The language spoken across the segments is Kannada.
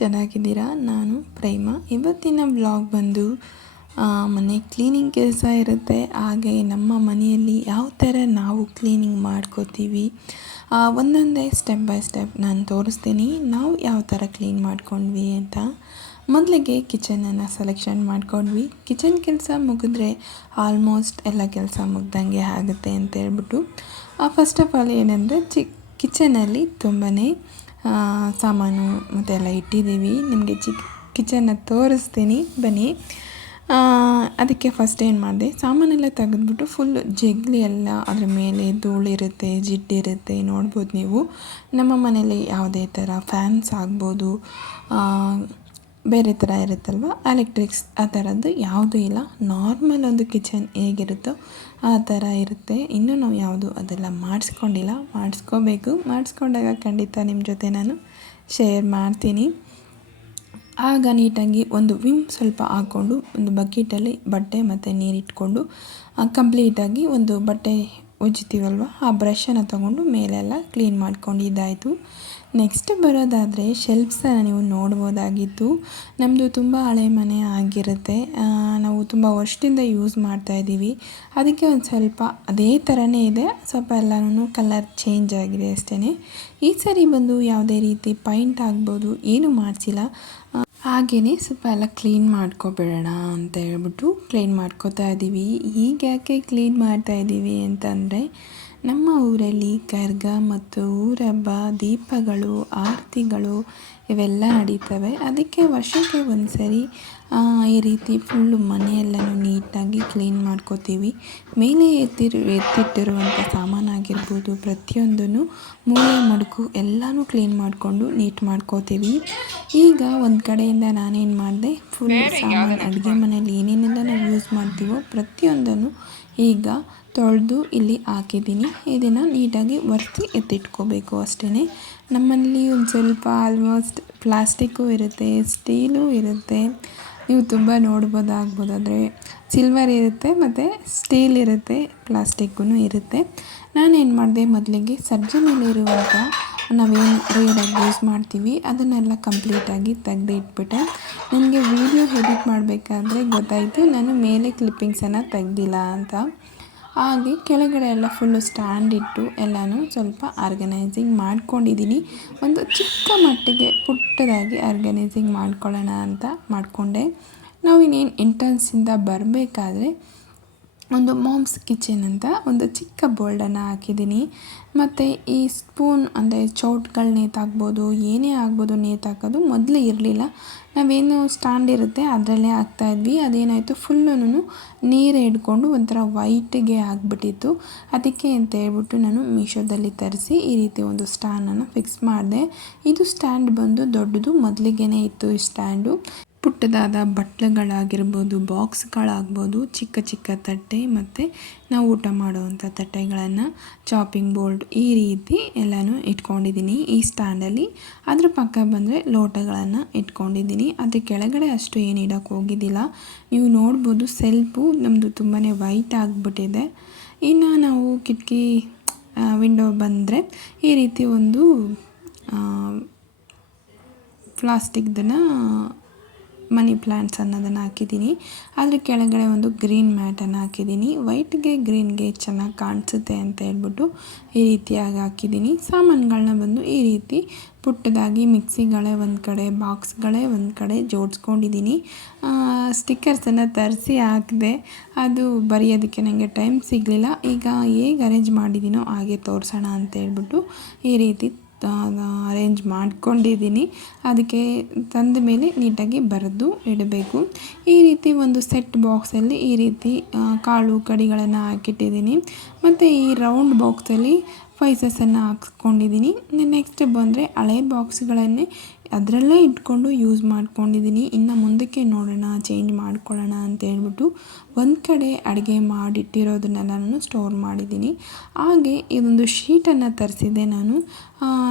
ಚೆನ್ನಾಗಿದ್ದೀರಾ? ನಾನು ಪ್ರೇಮ. ಇವತ್ತಿನ ವ್ಲಾಗ್ ಬಂದು ಮನೆ ಕ್ಲೀನಿಂಗ್ ಕೆಲಸ ಇರುತ್ತೆ. ಹಾಗೆ ನಮ್ಮ ಮನೆಯಲ್ಲಿ ಯಾವ ಥರ ನಾವು ಕ್ಲೀನಿಂಗ್ ಮಾಡ್ಕೋತೀವಿ ಒಂದೊಂದೇ ಸ್ಟೆಪ್ ಬೈ ಸ್ಟೆಪ್ ನಾನು ತೋರಿಸ್ತೀನಿ. ನಾವು ಯಾವ ಥರ ಕ್ಲೀನ್ ಮಾಡ್ಕೊಂಡ್ವಿ ಅಂತ. ಮೊದಲಿಗೆ ಕಿಚನನ್ನು ಸೆಲೆಕ್ಷನ್ ಮಾಡ್ಕೊಂಡ್ವಿ. ಕಿಚನ್ ಕೆಲಸ ಮುಗಿದ್ರೆ ಆಲ್ಮೋಸ್ಟ್ ಎಲ್ಲ ಕೆಲಸ ಮುಗ್ದಂಗೆ ಆಗುತ್ತೆ ಅಂತ ಹೇಳ್ಬಿಟ್ಟು ಫಸ್ಟ್ ಆಫ್ ಆಲ್ ಏನಂದರೆ ಚಿ ಕಿಚನಲ್ಲಿ ತುಂಬಾ ಸಾಮಾನು ಮತ್ತು ಎಲ್ಲ ಇಟ್ಟಿದ್ದೀವಿ. ನಿಮಗೆ ಚಿಕ್ ಕಿಚನ್ನ ತೋರಿಸ್ತೀನಿ. ಬನ್ನಿ. ಅದಕ್ಕೆ ಫಸ್ಟ್ ಏನು ಮಾಡಿದೆ? ಸಾಮಾನೆಲ್ಲ ತೆಗೆದ್ಬಿಟ್ಟು ಫುಲ್ ಜಗ್ಲಿ ಎಲ್ಲ ಅದ್ರ ಮೇಲೆ ಧೂಳಿರುತ್ತೆ ಜಿಡ್ಡಿರುತ್ತೆ ನೋಡ್ಬೋದು ನೀವು. ನಮ್ಮ ಮನೇಲಿ ಯಾವುದೇ ಥರ ಫ್ಯಾನ್ಸ್ ಆಗ್ಬೋದು. ಬೇರೆ ಥರ ಇರುತ್ತಲ್ವ? ಎಲೆಕ್ಟ್ರಿಕ್ಸ್ ಆ ಥರದ್ದು ಯಾವುದೂ ಇಲ್ಲ. ನಾರ್ಮಲ್ ಒಂದು ಕಿಚನ್ ಹೇಗಿರುತ್ತೋ ಆ ಥರ ಇರುತ್ತೆ. ಇನ್ನೂ ನಾವು ಯಾವುದು ಅದೆಲ್ಲ ಮಾಡಿಸ್ಕೊಂಡಿಲ್ಲ. ಮಾಡಿಸ್ಕೋಬೇಕು. ಮಾಡಿಸ್ಕೊಂಡಾಗ ಖಂಡಿತ ನಿಮ್ಮ ಜೊತೆ ನಾನು ಶೇರ್ ಮಾಡ್ತೀನಿ. ಆಗ ನೀಟಾಗಿ ಒಂದು ವಿಮ್ ಸ್ವಲ್ಪ ಹಾಕ್ಕೊಂಡು ಒಂದು ಬಕೆಟಲ್ಲಿ ಬಟ್ಟೆ ಮತ್ತು ನೀರಿಟ್ಕೊಂಡು ಕಂಪ್ಲೀಟಾಗಿ ಒಂದು ಬಟ್ಟೆ ಉಜ್ತೀವಲ್ವ ಆ ಬ್ರಷನ್ನು ತೊಗೊಂಡು ಮೇಲೆಲ್ಲ ಕ್ಲೀನ್ ಮಾಡ್ಕೊಂಡಿದ್ದಾಯಿತು. ನೆಕ್ಸ್ಟ್ ಬರೋದಾದರೆ ಶೆಲ್ಫ್ಸನ್ನು ನೀವು ನೋಡ್ಬೋದಾಗಿದ್ದು ನಮ್ಮದು ತುಂಬ ಹಳೆ ಮನೆ ಆಗಿರುತ್ತೆ. ನಾವು ತುಂಬ ವರ್ಷದಿಂದ ಯೂಸ್ ಮಾಡ್ತಾ ಇದ್ದೀವಿ. ಅದಕ್ಕೆ ಒಂದು ಸ್ವಲ್ಪ ಅದೇ ಥರನೇ ಇದೆ. ಸ್ವಲ್ಪ ಎಲ್ಲನೂ ಕಲರ್ ಚೇಂಜ್ ಆಗಿದೆ ಅಷ್ಟೇ ಈ ಸರಿ ಬಂದು ಯಾವುದೇ ರೀತಿ ಪೈಂಟ್ ಆಗ್ಬೋದು, ಏನು ಮಾಡಿಸಿಲ್ಲ. ಹಾಗೆಯೇ ಸ್ವಲ್ಪ ಎಲ್ಲ ಕ್ಲೀನ್ ಮಾಡ್ಕೊಬಿಡೋಣ ಅಂತ ಹೇಳ್ಬಿಟ್ಟು ಕ್ಲೀನ್ ಮಾಡ್ಕೋತಾ ಇದ್ದೀವಿ. ಈಗ ಯಾಕೆ ಕ್ಲೀನ್ ಮಾಡ್ತಾ ಇದ್ದೀವಿ ಅಂತಂದರೆ ನಮ್ಮ ಊರಲ್ಲಿ ಕರ್ಗ ಮತ್ತು ಊರಬ್ಬ ದೀಪಗಳು ಆರತಿಗಳು ಇವೆಲ್ಲ ನಡೀತವೆ. ಅದಕ್ಕೆ ವರ್ಷಕ್ಕೆ ಒಂದು ಸರಿ ಈ ರೀತಿ ಫುಲ್ಲು ಮನೆಯೆಲ್ಲನೂ ನೀಟಾಗಿ ಕ್ಲೀನ್ ಮಾಡ್ಕೋತೀವಿ. ಮೇಲೆ ಎತ್ತಿರು ಎತ್ತಿಟ್ಟಿರುವಂಥ ಸಾಮಾನಾಗಿರ್ಬೋದು ಪ್ರತಿಯೊಂದನ್ನು ಮೂಲೆ ಮಡುಕು ಎಲ್ಲನೂ ಕ್ಲೀನ್ ಮಾಡಿಕೊಂಡು ನೀಟ್ ಮಾಡ್ಕೋತೀವಿ. ಈಗ ಒಂದು ಕಡೆಯಿಂದ ನಾನೇನು ಮಾಡಿದೆ ಫುಲ್ ಸಾಮಾನು ಅಡುಗೆ ಮನೆಯಲ್ಲಿ ಏನೇನೆಲ್ಲ ನಾವು ಯೂಸ್ ಮಾಡ್ತೀವೋ ಪ್ರತಿಯೊಂದನ್ನು ಈಗ ತೊಳೆದು ಇಲ್ಲಿ ಹಾಕಿದ್ದೀನಿ. ಇದನ್ನು ನೀಟಾಗಿ ಒರೆಸಿ ಎತ್ತಿಟ್ಕೋಬೇಕು ಅಷ್ಟೇ ನಮ್ಮಲ್ಲಿ ಒಂದು ಸ್ವಲ್ಪ ಆಲ್ಮೋಸ್ಟ್ ಪ್ಲಾಸ್ಟಿಕ್ಕು ಇರುತ್ತೆ, ಸ್ಟೀಲು ಇರುತ್ತೆ. ನೀವು ತುಂಬ ನೋಡ್ಬೋದಾಗ್ಬೋದು ಆದರೆ ಸಿಲ್ವರ್ ಇರುತ್ತೆ ಮತ್ತು ಸ್ಟೀಲ್ ಇರುತ್ತೆ ಪ್ಲಾಸ್ಟಿಕ್ಕೂ ಇರುತ್ತೆ. ನಾನೇನು ಮಾಡಿದೆ ಮೊದಲಿಗೆ ಸರ್ಜಿ ಮೇಲೆ ಇರುವಂಥ ನಾವೇನು ರೇರಾಗಿ ಯೂಸ್ ಮಾಡ್ತೀವಿ, ಅದನ್ನೆಲ್ಲ ಕಂಪ್ಲೀಟಾಗಿ ತೆಗೆದು ಇಟ್ಬಿಟ್ಟೆ. ನನಗೆ ವೀಡಿಯೋ ಎಡಿಟ್ ಮಾಡಬೇಕಾದ್ರೆ ಗೊತ್ತಾಯಿತು, ನಾನು ಮೇಲೆ ಕ್ಲಿಪ್ಪಿಂಗ್ಸನ್ನು ತೆಗ್ದಿಲ್ಲ ಅಂತ. ಹಾಗೆ ಕೆಳಗಡೆ ಎಲ್ಲ ಫುಲ್ಲು ಸ್ಟ್ಯಾಂಡ್ ಇಟ್ಟು ಎಲ್ಲನೂ ಸ್ವಲ್ಪ ಆರ್ಗನೈಸಿಂಗ್ ಮಾಡ್ಕೊಂಡಿದ್ದೀನಿ ಒಂದು ಚಿಕ್ಕ ಮಟ್ಟಿಗೆ ಪುಟ್ಟದಾಗಿ ಆರ್ಗನೈಸಿಂಗ್ ಮಾಡ್ಕೊಳ್ಳೋಣ ಅಂತ ಮಾಡಿಕೊಂಡೆ. ನಾವು ಇನ್ನೇನು ಎಂಟ್ರೆನ್ಸಿಂದ ಬರಬೇಕಾದ್ರೆ ಒಂದು ಮಾಮ್ಸ್ ಕಿಚನ್ ಅಂತ ಒಂದು ಚಿಕ್ಕ ಬೋಲ್ಡನ್ನು ಹಾಕಿದ್ದೀನಿ. ಮತ್ತು ಈ ಸ್ಪೂನ್ ಅಂದರೆ ಚೌಟ್ಗಳು ನೇತಾಕ್ಬೋದು ಏನೇ ಆಗ್ಬೋದು ನೇತಾಕೋದು ಮೊದಲು ಇರಲಿಲ್ಲ. ನಾವೇನು ಸ್ಟ್ಯಾಂಡ್ ಇರುತ್ತೆ ಅದರಲ್ಲೇ ಹಾಕ್ತಾಯಿದ್ವಿ ಅದೇನಾಯಿತು ಫುಲ್ಲುನು ನೀರು ಹಿಡ್ಕೊಂಡು ಒಂಥರ ವೈಟ್ಗೆ ಆಗಿಬಿಟ್ಟಿತ್ತು. ಅದಕ್ಕೆ ಅಂತ ಹೇಳ್ಬಿಟ್ಟು ನಾನು ಮೀಶೋದಲ್ಲಿ ತರಿಸಿ ಈ ರೀತಿ ಒಂದು ಸ್ಟ್ಯಾಂಡನ್ನು ಫಿಕ್ಸ್ ಮಾಡಿದೆ. ಇದು ಸ್ಟ್ಯಾಂಡ್ ಬಂದು ದೊಡ್ಡದು ಮೊದಲಿಗೆ ಇತ್ತು ಈ ಸ್ಟ್ಯಾಂಡು. ಪುಟ್ಟದಾದ ಬಟ್ಲುಗಳಾಗಿರ್ಬೋದು, ಬಾಕ್ಸ್ಗಳಾಗ್ಬೋದು, ಚಿಕ್ಕ ಚಿಕ್ಕ ತಟ್ಟೆ ಮತ್ತು ನಾವು ಊಟ ಮಾಡುವಂಥ ತಟ್ಟೆಗಳನ್ನು ಚಾಪಿಂಗ್ ಬೋರ್ಡ್ ಈ ರೀತಿ ಎಲ್ಲನೂ ಇಟ್ಕೊಂಡಿದ್ದೀನಿ. ಈ ಸ್ಟ್ಯಾಂಡಲ್ಲಿ ಅದ್ರ ಪಕ್ಕ ಬಂದರೆ ಲೋಟಗಳನ್ನು ಇಟ್ಕೊಂಡಿದ್ದೀನಿ. ಅದ್ರ ಕೆಳಗಡೆ ಅಷ್ಟು ಏನು ಇಡೋಕ್ಕೆ ಹೋಗಿದ್ದಿಲ್ಲ. ನೀವು ನೋಡ್ಬೋದು ಸೆಲ್ಫು ನಮ್ಮದು ತುಂಬಾ ವೈಟ್ ಆಗಿಬಿಟ್ಟಿದೆ. ಇನ್ನು ನಾವು ಕಿಟಕಿ ವಿಂಡೋ ಬಂದರೆ ಈ ರೀತಿ ಒಂದು ಪ್ಲಾಸ್ಟಿಕ್ದನ್ನು ಮನಿ ಪ್ಲ್ಯಾಂಟ್ಸ್ ಅನ್ನೋದನ್ನು ಹಾಕಿದ್ದೀನಿ. ಅದ್ರ ಕೆಳಗಡೆ ಒಂದು ಗ್ರೀನ್ ಮ್ಯಾಟನ್ನು ಹಾಕಿದ್ದೀನಿ. ವೈಟ್ಗೆ ಗ್ರೀನ್ಗೆ ಚೆನ್ನಾಗಿ ಕಾಣಿಸುತ್ತೆ ಅಂತ ಹೇಳ್ಬಿಟ್ಟು ಈ ರೀತಿಯಾಗಿ ಹಾಕಿದ್ದೀನಿ. ಸಾಮಾನುಗಳನ್ನ ಬಂದು ಈ ರೀತಿ ಪುಟ್ಟದಾಗಿ ಮಿಕ್ಸಿಗಳೇ ಒಂದು ಕಡೆ, ಬಾಕ್ಸ್ಗಳೇ ಒಂದು ಕಡೆ ಜೋಡಿಸ್ಕೊಂಡಿದ್ದೀನಿ. ಸ್ಟಿಕ್ಕರ್ಸನ್ನು ತರಿಸಿ ಹಾಕಿದೆ ಅದು ಬರೆಯೋದಕ್ಕೆ ನನಗೆ ಟೈಮ್ ಸಿಗಲಿಲ್ಲ. ಈಗ ಹೇಗೆ ಅರೇಂಜ್ ಮಾಡಿದ್ದೀನೋ ಹಾಗೆ ತೋರಿಸೋಣ ಅಂತ ಹೇಳ್ಬಿಟ್ಟು ಈ ರೀತಿ ಅರೇಂಜ್ ಮಾಡ್ಕೊಂಡಿದ್ದೀನಿ. ಅದಕ್ಕೆ ತಂದ ಮೇಲೆ ನೀಟಾಗಿ ಬರೆದು ಇಡಬೇಕು. ಈ ರೀತಿ ಒಂದು ಸೆಟ್ ಬಾಕ್ಸಲ್ಲಿ ಈ ರೀತಿ ಕಾಳು ಕಡಿಗಳನ್ನು ಹಾಕಿಟ್ಟಿದ್ದೀನಿ. ಮತ್ತು ಈ ರೌಂಡ್ ಬಾಕ್ಸಲ್ಲಿ ಸ್ಪೈಸಸನ್ನು ಹಾಕ್ಸ್ಕೊಂಡಿದ್ದೀನಿ ನೆಕ್ಸ್ಟ್ ಬಂದರೆ ಹಳೆ ಬಾಕ್ಸ್ಗಳನ್ನೇ ಅದರಲ್ಲೇ ಇಟ್ಕೊಂಡು ಯೂಸ್ ಮಾಡ್ಕೊಂಡಿದ್ದೀನಿ ಇನ್ನು ಮುಂದಕ್ಕೆ ನೋಡೋಣ ಚೇಂಜ್ ಮಾಡ್ಕೊಳ್ಳೋಣ ಅಂತ ಹೇಳ್ಬಿಟ್ಟು ಒಂದು ಕಡೆ ಅಡುಗೆ ಮಾಡಿಟ್ಟಿರೋದನ್ನೆಲ್ಲ ನಾನು ಸ್ಟೋರ್ ಮಾಡಿದ್ದೀನಿ ಹಾಗೆ ಇದೊಂದು ಶೀಟನ್ನು ತರಿಸಿದೆ ನಾನು.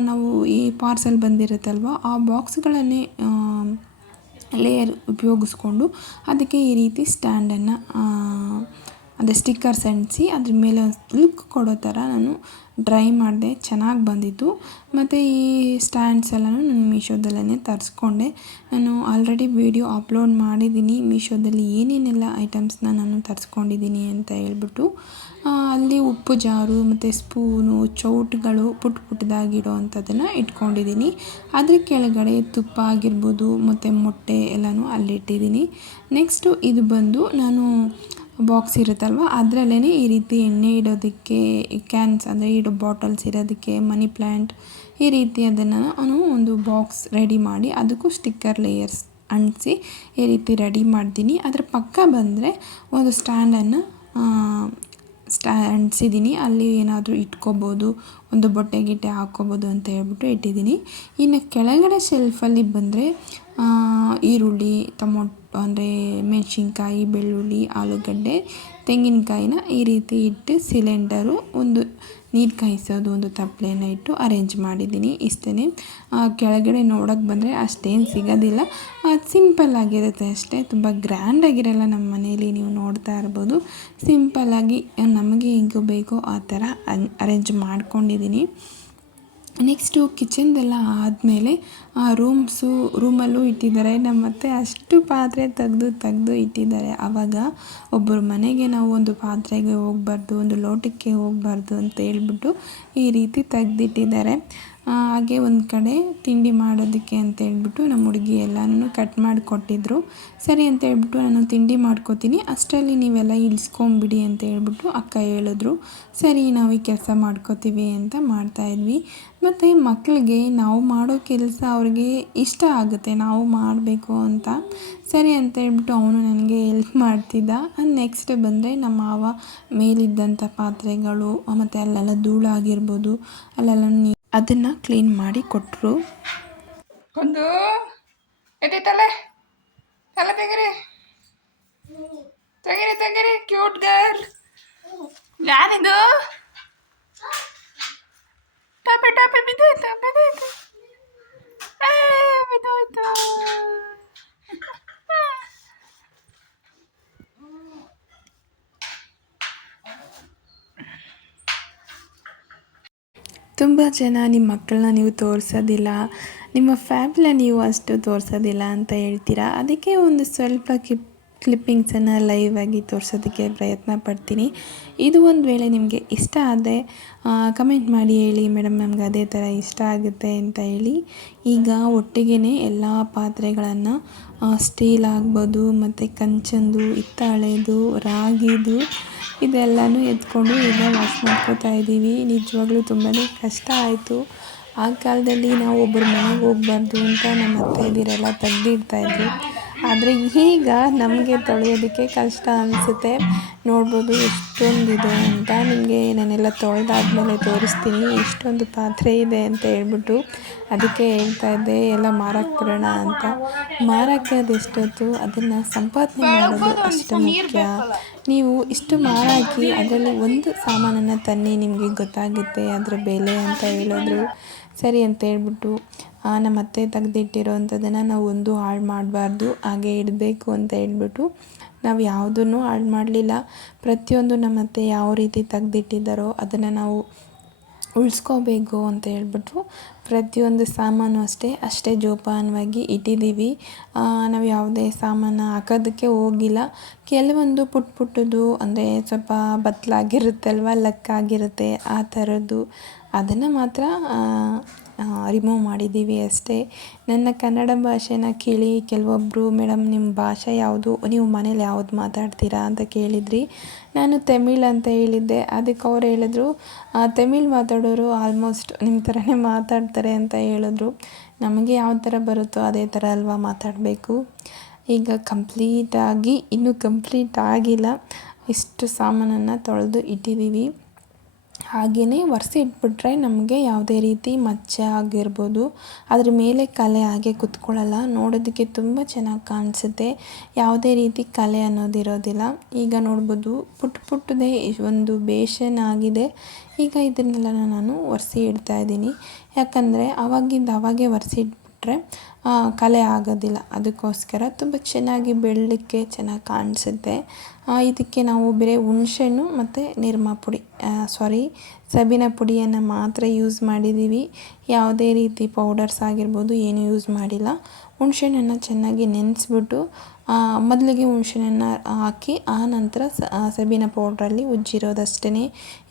ನಾವು ಈ ಪಾರ್ಸೆಲ್ ಬಂದಿರುತ್ತಲ್ವ, ಆ ಬಾಕ್ಸ್ಗಳನ್ನೇ ಲೇಯರ್ ಉಪಯೋಗಿಸ್ಕೊಂಡು ಅದಕ್ಕೆ ಈ ರೀತಿ ಸ್ಟ್ಯಾಂಡನ್ನು ಅದೇ ಸ್ಟಿಕ್ಕರ್ಸ್ ಅಂಟಿಸಿ ಅದ್ರ ಮೇಲೆ ಲುಕ್ ಕೊಡೋ ಥರ ನಾನು ಡ್ರೈ ಮಾಡಿದೆ. ಚೆನ್ನಾಗಿ ಬಂದಿತ್ತು. ಮತ್ತು ಈ ಸ್ಟ್ಯಾಂಡ್ಸ್ ಎಲ್ಲನೂ ನಾನು ಮೀಶೋದಲ್ಲೇ ತರಿಸ್ಕೊಂಡೆ. ನಾನು ಆಲ್ರೆಡಿ ವೀಡಿಯೋ ಅಪ್ಲೋಡ್ ಮಾಡಿದ್ದೀನಿ. ಮೀಶೋದಲ್ಲಿ ಏನೇನೆಲ್ಲ ಐಟಮ್ಸ್ನ ನಾನು ತರಿಸ್ಕೊಂಡಿದ್ದೀನಿ ಅಂತ ಹೇಳ್ಬಿಟ್ಟು ಅಲ್ಲಿ ಉಪ್ಪು ಜಾರು, ಮತ್ತು ಸ್ಪೂನು ಚೌಟ್ಗಳು ಪುಟ್ ಪುಟ್ಟದಾಗಿಡೋ ಅಂಥದ್ದನ್ನು ಇಟ್ಕೊಂಡಿದ್ದೀನಿ. ಅದ್ರ ಕೆಳಗಡೆ ತುಪ್ಪ ಆಗಿರ್ಬೋದು, ಮತ್ತು ಮೊಟ್ಟೆ ಎಲ್ಲನೂ ಅಲ್ಲಿಟ್ಟಿದ್ದೀನಿ. ನೆಕ್ಸ್ಟು ಇದು ಬಂದು ನಾನು ಬಾಕ್ಸ್ ಇರುತ್ತಲ್ವ? ಅದರಲ್ಲೇ ಈ ರೀತಿ ಎಣ್ಣೆ ಇಡೋದಕ್ಕೆ ಕ್ಯಾನ್ಸ್ ಅಂದರೆ ಇಡೋ ಬಾಟಲ್ಸ್ ಇರೋದಕ್ಕೆ ಮನಿ ಪ್ಲ್ಯಾಂಟ್ ಈ ರೀತಿ ಅದನ್ನು ನಾನು ಒಂದು ಬಾಕ್ಸ್ ರೆಡಿ ಮಾಡಿ ಅದಕ್ಕೂ ಸ್ಟಿಕ್ಕರ್ ಲೇಯರ್ಸ್ ಅಂಟಿಸಿ ಈ ರೀತಿ ರೆಡಿ ಮಾಡ್ತೀನಿ. ಅದ್ರ ಪಕ್ಕ ಬಂದರೆ ಒಂದು ಸ್ಟ್ಯಾಂಡನ್ನು ಸ್ಟ್ಯಾ ಅಂಟಿಸಿದ್ದೀನಿ ಅಲ್ಲಿ ಏನಾದರೂ ಇಟ್ಕೋಬೋದು, ಒಂದು ಬೊಟ್ಟೆ ಗಿಟ್ಟೆ ಹಾಕ್ಕೋಬೋದು ಅಂತ ಹೇಳ್ಬಿಟ್ಟು ಇಟ್ಟಿದ್ದೀನಿ. ಇನ್ನು ಕೆಳಗಡೆ ಶೆಲ್ಫಲ್ಲಿ ಬಂದರೆ ಈರುಳ್ಳಿ ಟೊಮೊಟೊ ಅಂದರೆ ಮೆಣಸಿನ್ಕಾಯಿ, ಬೆಳ್ಳುಳ್ಳಿ, ಆಲೂಗಡ್ಡೆ, ತೆಂಗಿನಕಾಯಿನ ಈ ರೀತಿ ಇಟ್ಟು ಸಿಲಿಂಡರು ಒಂದು ನೀರು ಕಾಯಿಸೋದು ಒಂದು ತಪ್ಪಲೆನ ಇಟ್ಟು ಅರೇಂಜ್ ಮಾಡಿದ್ದೀನಿ ಇಷ್ಟೇ ಕೆಳಗಡೆ ನೋಡೋಕ್ಕೆ ಬಂದರೆ ಅಷ್ಟೇನು ಸಿಗೋದಿಲ್ಲ. ಸಿಂಪಲ್ ಆಗಿರುತ್ತೆ ಅಷ್ಟೇ. ತುಂಬ ಗ್ರ್ಯಾಂಡ್ ಆಗಿರಲ್ಲ ನಮ್ಮ ಮನೆಯಲ್ಲಿ ನೀವು ನೋಡ್ತಾ ಇರ್ಬೋದು. ಸಿಂಪಲ್ಲಾಗಿ ನಮಗೆ ಹೆಂಗೆ ಬೇಕೋ ಆ ಥರ ಅರೇಂಜ್ ಮಾಡ್ಕೊಂಡಿದ್ದೀನಿ. ನೆಕ್ಸ್ಟು ಕಿಚನ್ದೆಲ್ಲ ಆದಮೇಲೆ ಆ ರೂಮ್ಸು ರೂಮಲ್ಲೂ ಇಟ್ಟಿದ್ದಾರೆ. ನಮ್ಮ ಅತ್ತೆ ಅಷ್ಟು ಪಾತ್ರೆ ತೆಗೆದು ತೆಗೆದು ಇಟ್ಟಿದ್ದಾರೆ. ಆವಾಗ ಒಬ್ಬರು ಮನೆಗೆ ನಾವು ಒಂದು ಪಾತ್ರೆಗೆ ಹೋಗ್ಬಾರ್ದು, ಒಂದು ಲೋಟಕ್ಕೆ ಹೋಗ್ಬಾರ್ದು ಅಂತ ಹೇಳ್ಬಿಟ್ಟು ಈ ರೀತಿ ತೆಗ್ದಿಟ್ಟಿದ್ದಾರೆ. ಹಾಗೆ ಒಂದು ಕಡೆ ತಿಂಡಿ ಮಾಡೋದಕ್ಕೆ ಅಂತ ಹೇಳ್ಬಿಟ್ಟು ನಮ್ಮ ಹುಡುಗಿ ಎಲ್ಲನೂ ಕಟ್ ಮಾಡಿ ಕೊಟ್ಟಿದ್ರು. ಸರಿ ಅಂತ ಹೇಳ್ಬಿಟ್ಟು ನಾನು ತಿಂಡಿ ಮಾಡ್ಕೋತೀನಿ. ಅಷ್ಟರಲ್ಲಿ ನೀವೆಲ್ಲ ಇಳಿಸ್ಕೊಂಬಿಡಿ ಅಂತ ಹೇಳ್ಬಿಟ್ಟು ಅಕ್ಕ ಹೇಳಿದ್ರು. ಸರಿ, ನಾವು ಈ ಕೆಲಸ ಮಾಡ್ಕೋತೀವಿ ಅಂತ ಮಾಡ್ತಾಯಿದ್ವಿ ಮತ್ತು ಮಕ್ಕಳಿಗೆ ನಾವು ಮಾಡೋ ಕೆಲಸ ಅವ್ರಿಗೆ ಇಷ್ಟ ಆಗುತ್ತೆ. ನಾವು ಮಾಡಬೇಕು ಅಂತ. ಸರಿ ಅಂತ ಹೇಳ್ಬಿಟ್ಟು ಅವನು ನನಗೆ ಹೆಲ್ಪ್ ಮಾಡ್ತಿದ್ದ. ನೆಕ್ಸ್ಟ್ ಬಂದರೆ ನಮ್ಮ ಮಾವ ಮೇಲಿದ್ದಂಥ ಪಾತ್ರೆಗಳು ಮತ್ತು ಅಲ್ಲೆಲ್ಲ ಧೂಳಾಗಿರ್ಬೋದು, ಅಲ್ಲೆಲ್ಲ ನೀ ಅದನ್ನು ಕ್ಲೀನ್ ಮಾಡಿ ಕೊಟ್ಟರು ಒಂದು ಎತ್ತಿ ತಲೆ ತಲೆ ತೆಗಿರಿ. ತೆಗಿರಿ ತೆಗಿರಿ ಕ್ಯೂಟ್ ಗರ್ಲ್ ಯಾರಿದು? ಟಾಪೆ ಟಾಪೆ ಬಿದ್ದೋಯ್ತು ಬಿದ್ದೋಯ್ತು. ಬಿದ್ದೋಯ್ತು. ತುಂಬ ಜನ ನಿಮ್ಮ ಮಕ್ಕಳನ್ನ ನೀವು ತೋರಿಸೋದಿಲ್ಲ, ನಿಮ್ಮ ಫ್ಯಾಮಿಲಿನ ನೀವು ಅಷ್ಟು ತೋರಿಸೋದಿಲ್ಲ ಅಂತ ಹೇಳ್ತೀರಾ? ಅದಕ್ಕೆ ಒಂದು ಸ್ವಲ್ಪ ಕ್ಲಿಪ್, ಕ್ಲಿಪ್ಪಿಂಗ್ಸನ್ನು ಲೈವ್ ಆಗಿ ತೋರಿಸೋದಕ್ಕೆ ಪ್ರಯತ್ನ ಪಡ್ತೀನಿ. ಇದು ಒಂದು ವೇಳೆ ನಿಮಗೆ ಇಷ್ಟ ಆದರೆ ಕಮೆಂಟ್ ಮಾಡಿ ಹೇಳಿ, ಮೇಡಮ್ ನಮ್ಗೆ ಅದೇ ಥರ ಇಷ್ಟ ಆಗುತ್ತೆ ಅಂತ ಹೇಳಿ. ಈಗ ಒಟ್ಟಿಗೆ ಎಲ್ಲ ಪಾತ್ರೆಗಳನ್ನು ಸ್ಟೀಲ್ ಆಗ್ಬೋದು, ಮತ್ತು ಕಂಚಂದು, ಹಿತ್ತಾಳೆದು, ರಾಗಿದು ಇದೆಲ್ಲನೂ ಎತ್ಕೊಂಡು ಈಗ ವಾಶ್ ಮಾಡ್ಕೋತಾ ಇದ್ದೀವಿ. ನಿಜವಾಗ್ಲೂ ತುಂಬಾ ಕಷ್ಟ ಆಯಿತು. ಆ ಕಾಲದಲ್ಲಿ ನಾವು ಒಬ್ಬರ ಮನೆಗೆ ಹೋಗ್ಬಾರ್ದು ಅಂತ ನಮ್ಮ ಅತ್ತೆದಿರೆಲ್ಲ ತೆಗೆದಿಡ್ತಾಯಿದ್ರು ಆದರೆ ಈಗ ನಮಗೆ ತೊಳೆಯೋದಕ್ಕೆ ಕಷ್ಟ ಅನಿಸುತ್ತೆ. ನೋಡ್ಬೋದು ಎಷ್ಟೊಂದಿದೆ ಅಂತ ನಿಮಗೆ ನಾನೆಲ್ಲ ತೊಳೆದಾದ್ಮೇಲೆ ತೋರಿಸ್ತೀನಿ. ಎಷ್ಟೊಂದು ಪಾತ್ರೆ ಇದೆ ಅಂತ ಹೇಳ್ಬಿಟ್ಟು ಅದಕ್ಕೆ ಹೇಳ್ತಾ ಇದ್ದೆ, ಎಲ್ಲ ಮಾರಕ್ಕೆ ಬರೋಣ ಅಂತ. ಮಾರಕ್ಕೆ ಅದೆಷ್ಟೊತ್ತು? ಅದನ್ನು ಸಂಪಾದನೆ ಮಾಡೋದು ಅಷ್ಟು ಮುಖ್ಯ. ನೀವು ಇಷ್ಟು ಮಾರಾಕಿ ಅದರಲ್ಲಿ ಒಂದು ಸಾಮಾನನ್ನು ತನ್ನಿ, ನಿಮಗೆ ಗೊತ್ತಾಗುತ್ತೆ, ಅದರ ಬೆಲೆ ಅಂತ ಹೇಳಿದ್ರು. ಸರಿ ಅಂತ ಹೇಳ್ಬಿಟ್ಟು ನಮ್ಮ ಅತ್ತೆ ತೆಗೆದಿಟ್ಟಿರೋವಂಥದ್ದನ್ನು ನಾವು ಒಂದು ಹಾಳು ಮಾಡಬಾರ್ದು, ಹಾಗೆ ಇಡಬೇಕು ಅಂತ ಹೇಳ್ಬಿಟ್ಟು, ನಾವು ಯಾವುದನ್ನು ಹಾಳು ಮಾಡಲಿಲ್ಲ. ಪ್ರತಿಯೊಂದು ನಮ್ಮ ಅತ್ತೆ ಯಾವ ರೀತಿ ತೆಗೆದಿಟ್ಟಿದ್ದಾರೋ ಅದನ್ನು ನಾವು ಉಳಿಸ್ಕೋಬೇಕು ಅಂತ ಹೇಳ್ಬಿಟ್ಟು ಪ್ರತಿಯೊಂದು ಸಾಮಾನು ಅಷ್ಟೇ ಅಷ್ಟೇ ಜೋಪಾನವಾಗಿ ಇಟ್ಟಿದ್ದೀವಿ. ನಾವು ಯಾವುದೇ ಸಾಮಾನು ಹಾಕೋದಕ್ಕೆ ಹೋಗಿಲ್ಲ. ಕೆಲವೊಂದು ಪುಟ್ಟ ಪುಟ್ಟದು ಅಂದರೆ ಸ್ವಲ್ಪ ಬತ್ತಲಾಗಿರುತ್ತಲ್ವ ಲಕ್ಕಾಗಿರುತ್ತೆ ಆ ಥರದ್ದು. ಅದನ್ನು ಮಾತ್ರ ರಿಮೂವ್ ಮಾಡಿದ್ದೀವಿ ಅಷ್ಟೇ. ನನ್ನ ಕನ್ನಡ ಭಾಷೆನ ಕೇಳಿ ಕೆಲವೊಬ್ಬರು ಮೇಡಮ್ ನಿಮ್ಮ ಭಾಷೆ ಯಾವುದು? ನೀವು ಮನೇಲಿ ಯಾವ್ದು ಮಾತಾಡ್ತೀರಾ? ಅಂತ ಕೇಳಿದ್ರಿ. ನಾನು ತಮಿಳ್ ಅಂತ ಹೇಳಿದ್ದೆ. ಅದಕ್ಕೆ ಅವ್ರು ಹೇಳಿದ್ರು ತಮಿಳ್ ಮಾತಾಡೋರು ಆಲ್ಮೋಸ್ಟ್ ನಿಮ್ಮ ಥರನೇ ಮಾತಾಡ್ತಾರೆ ಅಂತ ಹೇಳಿದ್ರು. ನಮಗೆ ಯಾವ ಥರ ಬರುತ್ತೋ ಅದೇ ಥರ ಅಲ್ವಾ ಮಾತಾಡಬೇಕು. ಈಗ ಕಂಪ್ಲೀಟಾಗಿ ಇನ್ನೂ ಕಂಪ್ಲೀಟ್ ಆಗಿಲ್ಲ. ಇಷ್ಟು ಸಾಮಾನನ್ನು ತೊಳೆದು ಇಟ್ಟಿದ್ದೀವಿ. ಹಾಗೆಯೇ ಒರೆಸಿ ಇಟ್ಬಿಟ್ರೆ ನಮಗೆ ಯಾವುದೇ ರೀತಿ ಮಚ್ಚೆ ಆಗಿರ್ಬೋದು. ಅದ್ರ ಮೇಲೆ ಕಲೆ ಹಾಗೆ ಕುತ್ಕೊಳ್ಳಲ್ಲ. ನೋಡೋದಕ್ಕೆ ತುಂಬ ಚೆನ್ನಾಗಿ ಕಾಣಿಸುತ್ತೆ. ಯಾವುದೇ ರೀತಿ ಕಲೆ ಅನ್ನೋದಿರೋದಿಲ್ಲ. ಈಗ ನೋಡ್ಬೋದು ಪುಟ್ಟ ಪುಟ್ಟದೇ ಒಂದು ಬೇಷನ್ ಆಗಿದೆ. ಈಗ ಇದನ್ನೆಲ್ಲ ನಾನು ಒರೆಸಿ ಇಡ್ತಾ ಇದ್ದೀನಿ. ಯಾಕಂದರೆ ಅವಾಗಿಂದ ಅವಾಗೇ ಒರೆಸಿ ಇಟ್ಬಿಟ್ರೆ ಕಲೆ ಆಗೋದಿಲ್ಲ. ಅದಕ್ಕೋಸ್ಕರ ತುಂಬ ಚೆನ್ನಾಗಿ ಬೆಳಲಿಕ್ಕೆ ಚೆನ್ನಾಗಿ ಕಾಣಿಸುತ್ತೆ. ಇದಕ್ಕೆ ನಾವು ಬರೀ ಹುಣ್ಸೆಹಣ್ಣು ಮತ್ತು ನಿರ್ಮಾ ಪುಡಿ ಸಾರಿ ಸಬಿನ ಪುಡಿಯನ್ನು ಮಾತ್ರ ಯೂಸ್ ಮಾಡಿದ್ದೀವಿ ಯಾವುದೇ ರೀತಿ ಪೌಡರ್ಸ್ ಆಗಿರ್ಬೋದು ಏನೂ ಯೂಸ್ ಮಾಡಿಲ್ಲ. ಹುಣ್ಸೆಹಣ್ಣನ್ನು ಚೆನ್ನಾಗಿ ನೆನೆಸ್ಬಿಟ್ಟು ಮೊದಲಿಗೆ ಹುಣ್ಸೆಹಣ್ಣನ್ನು ಹಾಕಿ, ಆ ನಂತರ ಸಬೀನ ಪೌಡ್ರಲ್ಲಿ ಉಜ್ಜಿರೋದಷ್ಟೇ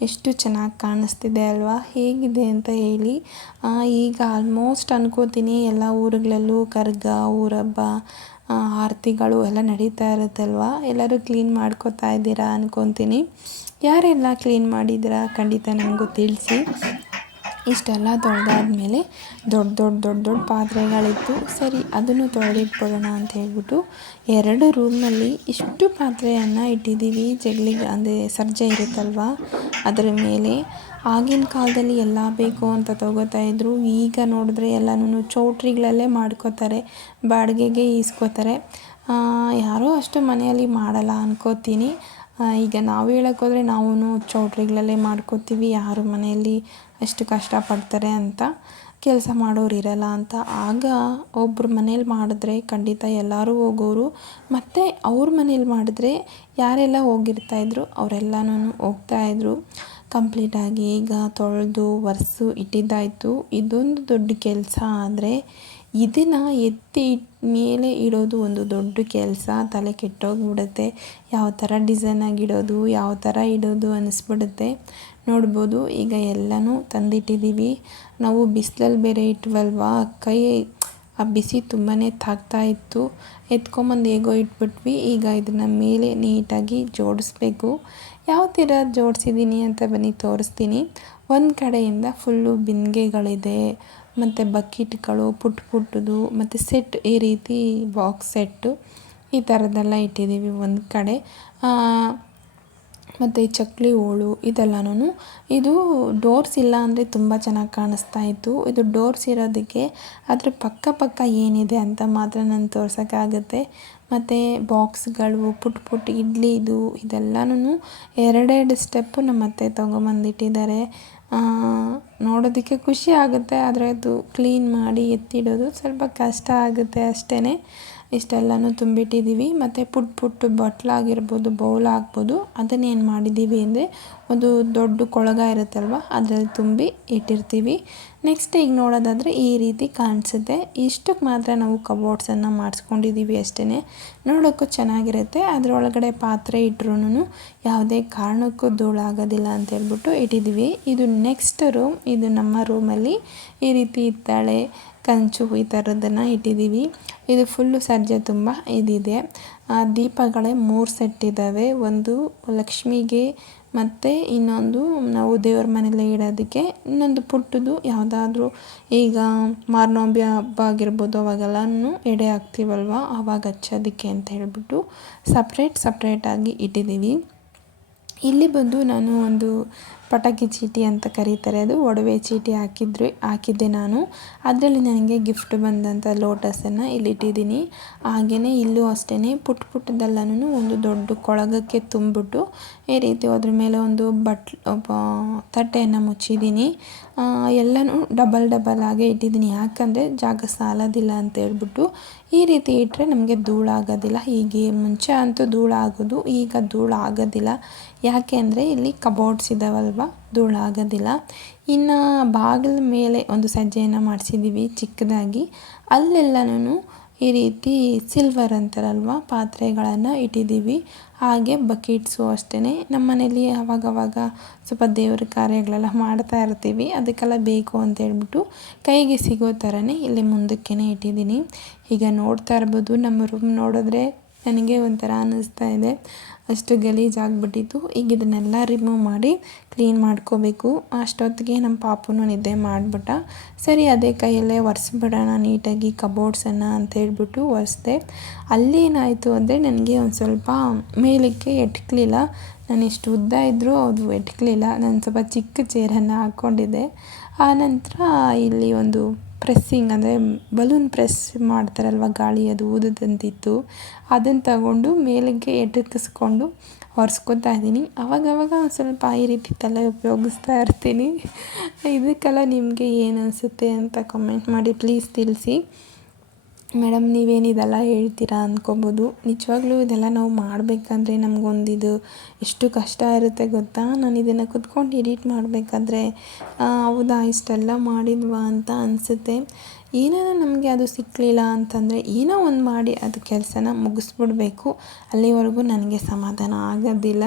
ಎಷ್ಟು ಚೆನ್ನಾಗಿ ಕಾಣಿಸ್ತಿದೆ ಅಲ್ವಾ? ಹೇಗಿದೆ ಅಂತ ಹೇಳಿ. ಈಗ ಆಲ್ಮೋಸ್ಟ್ ಅನ್ಕೋತೀನಿ ಎಲ್ಲ ಊರುಗಳಲ್ಲೂ ಕರ್ಗ, ಊರಬ್ಬ ಆರತಿಗಳು ಎಲ್ಲ ನಡೀತಾ ಇರುತ್ತಲ್ವಾ ಎಲ್ಲರೂ ಕ್ಲೀನ್ ಮಾಡ್ಕೋತಾ ಇದ್ದೀರಾ ಅನ್ಕೊತೀನಿ. ಯಾರೆಲ್ಲ ಕ್ಲೀನ್ ಮಾಡಿದ್ದೀರಾ ಖಂಡಿತ ನನಗೂ ತಿಳಿಸಿ. ಇಷ್ಟೆಲ್ಲ ತೊಳೆದಾದ್ಮೇಲೆ ದೊಡ್ಡ ದೊಡ್ಡ ದೊಡ್ಡ ದೊಡ್ಡ ಪಾತ್ರೆಗಳಿತ್ತು. ಸರಿ, ಅದನ್ನು ತೊಳೆದಿಟ್ಬಿಡೋಣ ಅಂತ ಹೇಳ್ಬಿಟ್ಟು ಎರಡು ರೂಮ್ನಲ್ಲಿ ಇಷ್ಟು ಪಾತ್ರೆಯನ್ನು ಇಟ್ಟಿದ್ದೀವಿ. ಜಗ್ಲಿಗೆ ಅಂದರೆ ಸರ್ಜೆ ಇರುತ್ತಲ್ವ? ಅದರ ಮೇಲೆ ಆಗಿನ ಕಾಲದಲ್ಲಿ ಎಲ್ಲ ಬೇಕು ಅಂತ ತಗೋತಾ ಇದ್ದರು ಈಗ ನೋಡಿದ್ರೆ ಎಲ್ಲನೂ ಚೌಟ್ರಿಗಳಲ್ಲೇ ಮಾಡ್ಕೋತಾರೆ, ಬಾಡಿಗೆಗೆ ಈಸ್ಕೋತಾರೆ. ಯಾರೋ ಅಷ್ಟು ಮನೆಯಲ್ಲಿ ಮಾಡಲ್ಲ ಅನ್ಕೋತೀನಿ. ಈಗ ನಾವು ಹೇಳೋಕ್ಕೋದ್ರೆ ನಾವು ಚೌಟ್ರಿಗಳಲ್ಲೇ ಮಾಡ್ಕೋತೀವಿ. ಯಾರು ಮನೆಯಲ್ಲಿ ಎಷ್ಟು ಕಷ್ಟಪಡ್ತಾರೆ ಅಂತ ಕೆಲಸ ಮಾಡೋರು ಇರಲ್ಲ ಅಂತ. ಆಗ ಒಬ್ರ ಮನೇಲಿ ಮಾಡಿದ್ರೆ ಖಂಡಿತ ಎಲ್ಲರೂ ಹೋಗೋರು. ಮತ್ತು ಅವ್ರ ಮನೇಲಿ ಮಾಡಿದ್ರೆ ಯಾರೆಲ್ಲ ಹೋಗಿರ್ತಾಯಿದ್ರು ಅವರೆಲ್ಲನೂ ಹೋಗ್ತಾಯಿದ್ರು ಕಂಪ್ಲೀಟಾಗಿ ಈಗ ತೊಳೆದು ಒರೆಸು ಇಟ್ಟಿದ್ದಾಯಿತು. ಇದೊಂದು ದೊಡ್ಡ ಕೆಲಸ ಆದರೆ ಇದನ್ನು ಎತ್ತಿ ಮೇಲೆ ಇಡೋದು ಒಂದು ದೊಡ್ಡ ಕೆಲಸ. ತಲೆ ಕೆಟ್ಟೋಗ್ಬಿಡುತ್ತೆ. ಯಾವ ಥರ ಡಿಸೈನಾಗಿ ಇಡೋದು ಯಾವ ಥರ ಇಡೋದು ಅನ್ನಿಸ್ಬಿಡುತ್ತೆ. ನೋಡ್ಬೋದು. ಈಗ ಎಲ್ಲನೂ ತಂದಿಟ್ಟಿದ್ದೀವಿ. ನಾವು ಬಿಸಿಲಲ್ಲಿ ಬೇರೆ ಇಟ್ವಲ್ವಾ? ಕೈ, ಆ ಬಿಸಿ ತುಂಬಾ ತಾಗ್ತಾ ಇತ್ತು. ಎತ್ಕೊಂಬಂದು ಹೇಗೋ ಇಟ್ಬಿಟ್ವಿ. ಈಗ ಇದನ್ನು ಮೇಲೆ ನೀಟಾಗಿ ಜೋಡಿಸ್ಬೇಕು. ಯಾವ ಥರ ಜೋಡಿಸಿದ್ದೀನಿ ಅಂತ ಬನ್ನಿ, ತೋರಿಸ್ತೀನಿ. ಒಂದು ಕಡೆಯಿಂದ ಫುಲ್ಲು ಬಿಂದಿಗೆಗಳಿದೆ. ಮತ್ತು ಬಕೆಟ್ಗಳು ಪುಟ್ಟ ಪುಟ್ಟದು ಮತ್ತು ಸೆಟ್ ಈ ರೀತಿ ಬಾಕ್ಸ್ ಸೆಟ್ಟು ಈ ಥರದ್ದೆಲ್ಲ ಇಟ್ಟಿದ್ದೀವಿ ಒಂದು ಕಡೆ. ಮತ್ತು ಚಕ್ಲಿ ಹೋಳು ಇದೆಲ್ಲನೂ ಇದು ಡೋರ್ಸ್ ಇಲ್ಲ ಅಂದರೆ ತುಂಬ ಚೆನ್ನಾಗಿ ಕಾಣಿಸ್ತಾ ಇತ್ತು. ಇದು ಡೋರ್ಸ್ ಇರೋದಕ್ಕೆ ಅದ್ರ ಪಕ್ಕ ಪಕ್ಕ ಏನಿದೆ ಅಂತ ಮಾತ್ರ ನಾನು ತೋರ್ಸೋಕ್ಕಾಗುತ್ತೆ ಮತ್ತು ಬಾಕ್ಸ್ಗಳು, ಪುಟ್ ಪುಟ್ ಇಡ್ಲಿದು ಇದೆಲ್ಲನೂ ಎರಡೆರಡು ಸ್ಟೆಪ್ಪು ನಮ್ಮ ಅತ್ತೆ ತೊಗೊಂಬಂದಿಟ್ಟಿದ್ದಾರೆ. ನೋಡೋದಕ್ಕೆ ಖುಷಿ ಆಗುತ್ತೆ, ಆದರೆ ಅದು ಕ್ಲೀನ್ ಮಾಡಿ ಎತ್ತಿಡೋದು ಸ್ವಲ್ಪ ಕಷ್ಟ ಆಗುತ್ತೆ ಅಷ್ಟೇ ಇಷ್ಟೆಲ್ಲನೂ ತುಂಬಿಟ್ಟಿದ್ದೀವಿ. ಮತ್ತು ಪುಟ್ಟ ಪುಟ್ಟ ಬಟ್ಲಾಗಿರ್ಬೋದು ಬೌಲ್ ಆಗ್ಬೋದು ಅದನ್ನೇನು ಮಾಡಿದ್ದೀವಿ ಅಂದರೆ ಒಂದು ದೊಡ್ಡ ಕೊಳಗ ಇರುತ್ತಲ್ವ, ಅದರಲ್ಲಿ ತುಂಬಿ ಇಟ್ಟಿರ್ತೀವಿ. ನೆಕ್ಸ್ಟ್ ಈಗ ನೋಡೋದಾದರೆ ಈ ರೀತಿ ಕಾಣಿಸುತ್ತೆ. ಇಷ್ಟಕ್ಕೆ ಮಾತ್ರ ನಾವು ಕಬೋರ್ಡ್ಸನ್ನು ಮಾಡಿಸ್ಕೊಂಡಿದ್ದೀವಿ ಅಷ್ಟೇ ನೋಡೋಕ್ಕೂ ಚೆನ್ನಾಗಿರುತ್ತೆ. ಅದರೊಳಗಡೆ ಪಾತ್ರೆ ಇಟ್ರೂ ಯಾವುದೇ ಕಾರಣಕ್ಕೂ ಧೂಳಾಗೋದಿಲ್ಲ ಅಂತ ಹೇಳ್ಬಿಟ್ಟು ಇಟ್ಟಿದ್ದೀವಿ. ಇದು ನೆಕ್ಸ್ಟ್ ರೂಮ್ ಇದು ನಮ್ಮ ರೂಮಲ್ಲಿ ಈ ರೀತಿ ಇತ್ತಾಳೆ ಕಂಚು ಈ ಥರದ್ದನ್ನು ಇಟ್ಟಿದ್ದೀವಿ. ಇದು ಫುಲ್ಲು ಸಜ್ಜೆ ತುಂಬ ಇದಿದೆ. ದೀಪಗಳೇ ಮೂರು ಸೆಟ್ ಇದ್ದಾವೆ ಒಂದು ಲಕ್ಷ್ಮಿಗೆ ಮತ್ತು ಇನ್ನೊಂದು ನಾವು ದೇವ್ರ ಮನೇಲಿ ಇಡೋದಕ್ಕೆ ಇನ್ನೊಂದು ಪುಟ್ಟದು ಯಾವುದಾದ್ರೂ ಈಗ ಮಾರ್ನೋಂಬಿ ಹಬ್ಬ ಆಗಿರ್ಬೋದು ಅವಾಗೆಲ್ಲನೂ ಎಡೆ ಹಾಕ್ತೀವಲ್ವ? ಅವಾಗ ಹಚ್ಚೋದಕ್ಕೆ ಅಂತ ಹೇಳಿಬಿಟ್ಟು ಸಪ್ರೇಟ್ ಸಪ್ರೇಟಾಗಿ ಇಟ್ಟಿದ್ದೀವಿ. ಇಲ್ಲಿ ಬಂದು ನಾನು ಒಂದು ಪಟಾಕಿ ಚೀಟಿ ಅಂತ ಕರೀತಾರೆ. ಅದು ಒಡವೆ ಚೀಟಿ ಹಾಕಿದ್ರು, ಹಾಕಿದ್ದೆ ನಾನು. ಅದರಲ್ಲಿ ನನಗೆ ಗಿಫ್ಟ್ ಬಂದಂಥ ಲೋಟಸನ್ನು ಇಲ್ಲಿಟ್ಟಿದ್ದೀನಿ ಹಾಗೆಯೇ ಇಲ್ಲೂ ಅಷ್ಟೇ ಪುಟ್ಟ ಪುಟ್ಟದೆಲ್ಲನೂ ಒಂದು ದೊಡ್ಡ ಕೊಳಗಕ್ಕೆ ತುಂಬಿಬಿಟ್ಟು ಈ ರೀತಿ ಅದ್ರ ಮೇಲೆ ಒಂದು ಬಟ್ ತಟ್ಟೆಯನ್ನು ಮುಚ್ಚಿದ್ದೀನಿ. ಎಲ್ಲನೂ ಡಬಲ್ ಡಬಲ್ ಆಗೇ ಇಟ್ಟಿದ್ದೀನಿ. ಯಾಕಂದರೆ ಜಾಗ ಸಾಲೋದಿಲ್ಲ ಅಂತ ಹೇಳ್ಬಿಟ್ಟು ಈ ರೀತಿ ಇಟ್ಟರೆ ನಮಗೆ ಧೂಳಾಗೋದಿಲ್ಲ ಹೀಗೆ ಮುಂಚೆ ಅಂತೂ ಧೂಳಾಗೋದು ಈಗ ಧೂಳಾಗೋದಿಲ್ಲ ಯಾಕೆ ಅಂದರೆ ಇಲ್ಲಿ ಕಬೋರ್ಡ್ಸ್ ಇದ್ದಾವಲ್ವ ಧೂಳು ಆಗೋದಿಲ್ಲ ಇನ್ನು ಬಾಗಿಲ ಮೇಲೆ ಒಂದು ಸಜ್ಜೆಯನ್ನು ಮಾಡಿಸಿದ್ದೀವಿ ಚಿಕ್ಕದಾಗಿ. ಅಲ್ಲೆಲ್ಲನೂ ಈ ರೀತಿ ಸಿಲ್ವರ್ ಅಂತಾರಲ್ವ ಪಾತ್ರೆಗಳನ್ನು ಇಟ್ಟಿದ್ದೀವಿ ಹಾಗೆ ಬಕೆಟ್ಸು ಅಷ್ಟೇ ನಮ್ಮ ಮನೇಲಿ ಅವಾಗವಾಗ ಸ್ವಲ್ಪ ದೇವ್ರ ಕಾರ್ಯಗಳೆಲ್ಲ ಮಾಡ್ತಾ ಇರ್ತೀವಿ. ಅದಕ್ಕೆಲ್ಲ ಬೇಕು ಅಂತ ಹೇಳ್ಬಿಟ್ಟು ಕೈಗೆ ಸಿಗೋ ಥರನೇ ಇಲ್ಲಿ ಮುಂದಕ್ಕೆ ಇಟ್ಟಿದ್ದೀನಿ. ಈಗ ನೋಡ್ತಾ ಇರ್ಬೋದು, ನಮ್ಮ ರೂಮ್ ನೋಡಿದ್ರೆ ನನಗೆ ಒಂಥರ ಅನ್ನಿಸ್ತಾ ಇದೆ. ಅಷ್ಟು ಗಲೀಜಾಗ್ಬಿಟ್ಟಿತ್ತು ಈಗ ಇದನ್ನೆಲ್ಲ ರಿಮೂವ್ ಮಾಡಿ ಕ್ಲೀನ್ ಮಾಡ್ಕೋಬೇಕು. ಅಷ್ಟೊತ್ತಿಗೆ ನಮ್ಮ ಪಾಪುನು ನಿದ್ದೆ ಮಾಡಿಬಿಟ್ಟ. ಸರಿ, ಅದೇ ಕೈಯಲ್ಲೇ ಒರೆಸ್ಬಿಡೋಣ ನೀಟಾಗಿ ಕಬೋರ್ಡ್ಸನ್ನು ಅಂತ ಹೇಳ್ಬಿಟ್ಟು ಒರೆಸ್ದೆ. ಅಲ್ಲೇನಾಯಿತು ಅಂದರೆ ನನಗೆ ಒಂದು ಸ್ವಲ್ಪ ಮೇಲಕ್ಕೆ ಎಟ್ಕಲಿಲ್ಲ. ನಾನು ಎಷ್ಟು ಉದ್ದ ಇದ್ದರೂ ಅದು ಎಟ್ಕಲಿಲ್ಲ. ನಾನು ಸ್ವಲ್ಪ ಚಿಕ್ಕ ಚೇರನ್ನು ಹಾಕ್ಕೊಂಡಿದ್ದೆ ಆನಂತರ ಇಲ್ಲಿ ಒಂದು ಪ್ರೆಸ್ಸಿಂಗ್ ಅಂದರೆ ಬಲೂನ್ ಪ್ರೆಸ್ ಮಾಡ್ತಾರಲ್ವ ಗಾಳಿ ಅದು ಊದದಂತಿತ್ತು. ಅದನ್ನು ತಗೊಂಡು ಮೇಲಕ್ಕೆ ಎಟಕಿಸ್ಕೊಂಡು ಒರೆಸ್ಕೊತಾ ಇದ್ದೀನಿ. ಅವಾಗವಾಗ ಒಂದು ಸ್ವಲ್ಪ ಈ ರೀತಿ ತಲೆ ಉಪಯೋಗಿಸ್ತಾ ಇರ್ತೀನಿ. ಇದಕ್ಕೆಲ್ಲ ನಿಮಗೆ ಏನು ಅನಿಸುತ್ತೆ ಅಂತ ಕಮೆಂಟ್ ಮಾಡಿ ಪ್ಲೀಸ್ ತಿಳಿಸಿ. ಮೇಡಮ್, ನೀವೇನು ಇದೆಲ್ಲ ಹೇಳ್ತೀರಾ ಅಂದ್ಕೊಬೋದು ನಿಜವಾಗ್ಲೂ ಇದೆಲ್ಲ ನಾವು ಮಾಡಬೇಕಂದ್ರೆ ನಮಗೊಂದಿದು ಎಷ್ಟು ಕಷ್ಟ ಇರುತ್ತೆ ಗೊತ್ತಾ? ನಾನು ಇದನ್ನು ಕುತ್ಕೊಂಡು ಎಡಿಟ್ ಮಾಡಬೇಕಾದ್ರೆ ಹೌದಾ, ಇಷ್ಟೆಲ್ಲ ಮಾಡಿದ್ವಾ ಅಂತ ಅನಿಸುತ್ತೆ. ಏನಾರ ನಮಗೆ ಅದು ಸಿಕ್ಕಲಿಲ್ಲ ಅಂತಂದರೆ ಏನೋ ಒಂದು ಮಾಡಿ ಅದು ಕೆಲಸನ ಮುಗಿಸ್ಬಿಡ್ಬೇಕು. ಅಲ್ಲಿವರೆಗೂ ನನಗೆ ಸಮಾಧಾನ ಆಗೋದಿಲ್ಲ.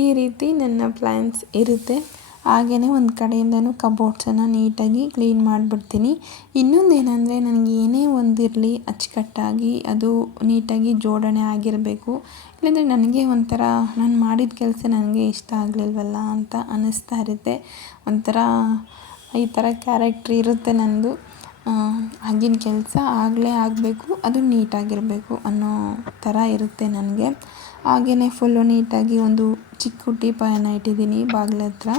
ಈ ರೀತಿ ನನ್ನ ಪ್ಲ್ಯಾನ್ಸ್ ಇರುತ್ತೆ. ಹಾಗೆಯೇ ಒಂದು ಕಡೆಯಿಂದನೂ ಕಬೋರ್ಡ್ಸನ್ನು ನೀಟಾಗಿ ಕ್ಲೀನ್ ಮಾಡಿಬಿಡ್ತೀನಿ. ಇನ್ನೊಂದು ಏನಂದರೆ ನನಗೆ ಏನೇ ಒಂದಿರಲಿ ಅಚ್ಚುಕಟ್ಟಾಗಿ ಅದು ನೀಟಾಗಿ ಜೋಡಣೆ ಆಗಿರಬೇಕು. ಇಲ್ಲಾಂದರೆ ನನಗೆ ಒಂಥರ ನಾನು ಮಾಡಿದ ಕೆಲಸ ನನಗೆ ಇಷ್ಟ ಆಗಲಿಲ್ವಲ್ಲ ಅಂತ ಅನ್ನಿಸ್ತಾ ಇರುತ್ತೆ. ಒಂಥರ ಈ ಥರ ಕ್ಯಾರೆಕ್ಟ್ರ್ ಇರುತ್ತೆ ನನ್ನದು ಆಗಿನ ಕೆಲಸ ಆಗಲೇ ಆಗಬೇಕು, ಅದು ನೀಟಾಗಿರಬೇಕು ಅನ್ನೋ ಥರ ಇರುತ್ತೆ ನನಗೆ. ಹಾಗೆಯೇ ಫುಲ್ಲು ನೀಟಾಗಿ ಒಂದು ಚಿಕ್ಕ ಟೀಪಾಯನ್ನು ಇಟ್ಟಿದ್ದೀನಿ ಬಾಗಿಲ ಹತ್ರ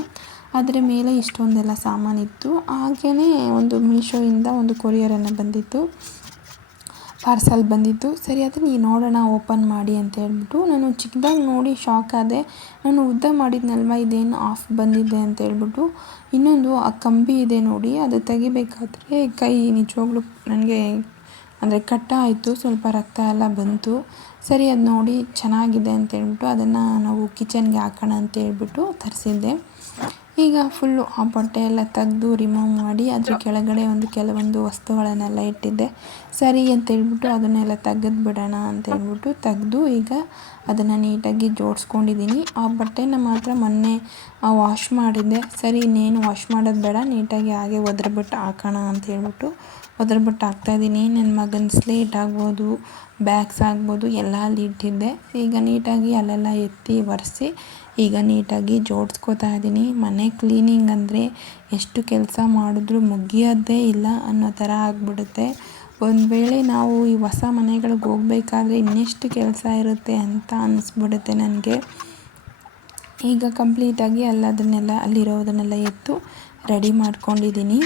ಅದರ ಮೇಲೆ ಇಷ್ಟೊಂದೆಲ್ಲ ಸಾಮಾನಿತ್ತು ಹಾಗೆಯೇ ಒಂದು ಮೀಶೋಯಿಂದ ಒಂದು ಕೊರಿಯರನ್ನು ಬಂದಿತ್ತು. ಪಾರ್ಸಲ್ ಬಂದಿತ್ತು. ಸರಿ, ಅದನ್ನು ನೋಡೋಣ ಓಪನ್ ಮಾಡಿ ಅಂತ ಹೇಳ್ಬಿಟ್ಟು ನಾನು ಚಿಕ್ಕದಾಗಿ ನೋಡಿ ಶಾಕ್ ಆದೆ. ನಾನು ಉದ್ದ ಮಾಡಿದ್ನಲ್ವ, ಇದೇನು ಆಫ್ ಬಂದಿದೆ ಅಂತ ಹೇಳ್ಬಿಟ್ಟು ಇನ್ನೊಂದು ಆ ಕಂಬಿ ಇದೆ ನೋಡಿ, ಅದು ತೆಗಿಬೇಕಾದ್ರೆ ಕೈ ನಿಜವಾಗ್ಲೂ ನನಗೆ ಅಂದರೆ ಕಟ್ಟ ಆಯಿತು, ಸ್ವಲ್ಪ ರಕ್ತ ಎಲ್ಲ ಬಂತು. ಸರಿ, ಅದು ನೋಡಿ ಚೆನ್ನಾಗಿದೆ ಅಂತ ಹೇಳ್ಬಿಟ್ಟು ಅದನ್ನು ನಾವು ಕಿಚನ್ಗೆ ಹಾಕೋಣ ಅಂತ ಹೇಳ್ಬಿಟ್ಟು ತರಿಸಿದ್ದೆ. ಈಗ ಫುಲ್ಲು ಆ ಬಟ್ಟೆ ಎಲ್ಲ ತೆಗ್ದು ರಿಮೂವ್ ಮಾಡಿ ಅದ್ರ ಕೆಳಗಡೆ ಒಂದು ಕೆಲವೊಂದು ವಸ್ತುಗಳನ್ನೆಲ್ಲ ಇಟ್ಟಿದ್ದೆ. ಸರಿ ಅಂತ ಹೇಳ್ಬಿಟ್ಟು ಅದನ್ನೆಲ್ಲ ತೆಗೆದು ಬಿಡೋಣ ಅಂತ ಹೇಳ್ಬಿಟ್ಟು ತೆಗೆದು ಈಗ ಅದನ್ನು ನೀಟಾಗಿ ಜೋಡಿಸ್ಕೊಂಡಿದ್ದೀನಿ. ಆ ಬಟ್ಟೆನ ಮಾತ್ರ ಮೊನ್ನೆ ವಾಶ್ ಮಾಡಿದ್ದೆ. ಸರಿ ಇನ್ನೇನು ವಾಶ್ ಮಾಡೋದು ಬೇಡ ನೀಟಾಗಿ ಹಾಗೆ ಒದ್ರಬಿಟ್ಟು ಹಾಕೋಣ ಅಂತ ಹೇಳ್ಬಿಟ್ಟು ಒದ್ರಬಿಟ್ಟು ಹಾಕ್ತಾಯಿದ್ದೀನಿ ನನ್ನ ಮಗನ ಸ್ಲೇಟ್ ಆಗ್ಬೋದು ಬ್ಯಾಗ್ಸ್ ಆಗ್ಬೋದು ಎಲ್ಲ ಅಲ್ಲಿ ಇಟ್ಟಿದ್ದೆ. ಈಗ ನೀಟಾಗಿ ಅಲ್ಲೆಲ್ಲ ಎತ್ತಿ ಒರೆಸಿ ಈಗ ನೀಟಾಗಿ ಜೋಡಿಸ್ಕೋತಾ ಇದ್ದೀನಿ. ಮನೆ ಕ್ಲೀನಿಂಗ್ ಅಂದರೆ ಎಷ್ಟು ಕೆಲಸ ಮಾಡಿದ್ರೂ ಮುಗಿಯೋದೇ ಇಲ್ಲ ಅನ್ನೋ ಥರ ಆಗಿಬಿಡುತ್ತೆ. ಒಂದು ವೇಳೆ ನಾವು ಈ ಹೊಸ ಮನೆಗಳಿಗೆ ಹೋಗ್ಬೇಕಾದ್ರೆ ಇನ್ನೆಷ್ಟು ಕೆಲಸ ಇರುತ್ತೆ ಅಂತ ಅನ್ನಿಸ್ಬಿಡುತ್ತೆ ನನಗೆ. ಈಗ ಕಂಪ್ಲೀಟಾಗಿ ಅಲ್ಲದನ್ನೆಲ್ಲ ಅಲ್ಲಿರೋದನ್ನೆಲ್ಲ ಎತ್ತು ರೆಡಿ ಮಾಡ್ಕೊಂಡಿದ್ದೀನಿ.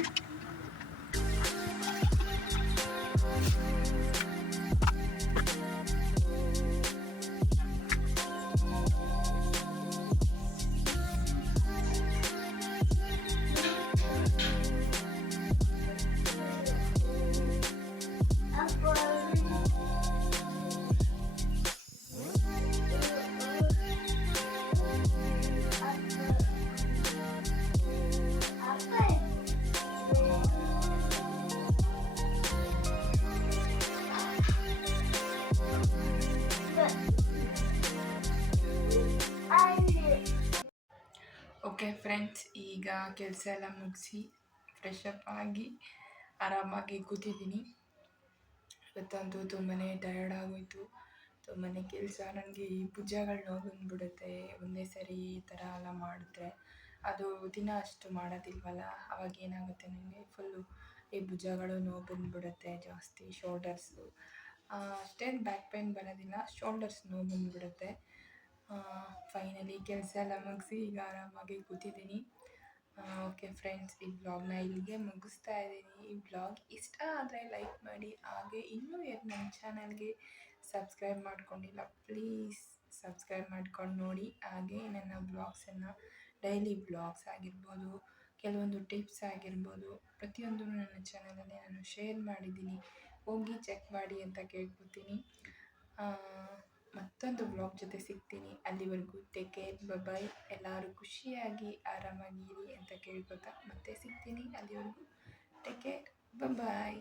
ಓಕೆ ಫ್ರೆಂಡ್ಸ್ ಈಗ ಕೆಲಸ ಎಲ್ಲ ಮುಗಿಸಿ ಫ್ರೆಶ್ ಅಪ್ ಆಗಿ ಆರಾಮಾಗಿ ಕೂತಿದ್ದೀನಿ. ಇವತ್ತಂತೂ ತುಂಬಾ ಟಯರ್ಡ್ ಆಗೋಯಿತು. ತುಂಬಾ ಕೆಲಸ, ನನಗೆ ಈ ಭುಜಗಳು ನೋವು ಬಂದ್ಬಿಡುತ್ತೆ. ಒಂದೇ ಸರಿ ಈ ಥರ ಎಲ್ಲ ಮಾಡಿದ್ರೆ ಅದು ದಿನ ಅಷ್ಟು ಮಾಡೋದಿಲ್ವಲ್ಲ? ಅವಾಗ ಏನಾಗುತ್ತೆ ನನಗೆ? ಫುಲ್ಲು ಈ ಭುಜಗಳು ನೋವು ಬಂದ್ಬಿಡುತ್ತೆ, ಜಾಸ್ತಿ ಶೋಲ್ಡರ್ಸು ಅಷ್ಟೇನು ಬ್ಯಾಕ್ ಪೇನ್ ಬರೋದಿಲ್ಲ ಶೋಲ್ಡರ್ಸ್ ನೋವು ಬಂದ್ಬಿಡುತ್ತೆ. ಫೈನಲಿ ಕೆಲಸ ಎಲ್ಲ ಮುಗಿಸಿ ಈಗ ಆರಾಮಾಗಿ ಕೂತಿದ್ದೀನಿ. ಓಕೆ ಫ್ರೆಂಡ್ಸ್ ಈ ಬ್ಲಾಗ್ನ ಇಲ್ಲಿಗೆ ಮುಗಿಸ್ತಾ ಇದ್ದೀನಿ. ಈ ಬ್ಲಾಗ್ ಇಷ್ಟ ಆದರೆ ಲೈಕ್ ಮಾಡಿ, ಹಾಗೆ ಇನ್ನೂ ಯಾರು ನನ್ನ ಚಾನಲ್ಗೆ ಸಬ್ಸ್ಕ್ರೈಬ್ ಮಾಡ್ಕೊಂಡಿಲ್ಲ ಪ್ಲೀಸ್ ಸಬ್ಸ್ಕ್ರೈಬ್ ಮಾಡ್ಕೊಂಡು ನೋಡಿ. ಹಾಗೆ ನನ್ನ ಬ್ಲಾಗ್ಸನ್ನು ಡೈಲಿ ಬ್ಲಾಗ್ಸ್ ಆಗಿರ್ಬೋದು, ಕೆಲವೊಂದು ಟಿಪ್ಸ್ ಆಗಿರ್ಬೋದು ಪ್ರತಿಯೊಂದು ನನ್ನ ಚಾನಲಲ್ಲಿ ನಾನು ಶೇರ್ ಮಾಡಿದ್ದೀನಿ. ಹೋಗಿ ಚೆಕ್ ಮಾಡಿ ಅಂತ ಕೇಳ್ಕೊತೀನಿ. ಮತ್ತೊಂದು ವ್ಲಾಗ್ ಜೊತೆ ಸಿಗ್ತೀನಿ. ಅಲ್ಲಿವರೆಗೂ ಟೇಕ್ ಕೇರ್ ಬಾಯ್ ಎಲ್ಲರೂ ಖುಷಿಯಾಗಿ ಆರಾಮಾಗಿರಿ ಅಂತ ಕೇಳ್ಕೊತಾ ಮತ್ತೆ ಸಿಗ್ತೀನಿ. ಅಲ್ಲಿವರೆಗೂ ಟೇಕ್ ಕೇರ್ ಬಾಯ್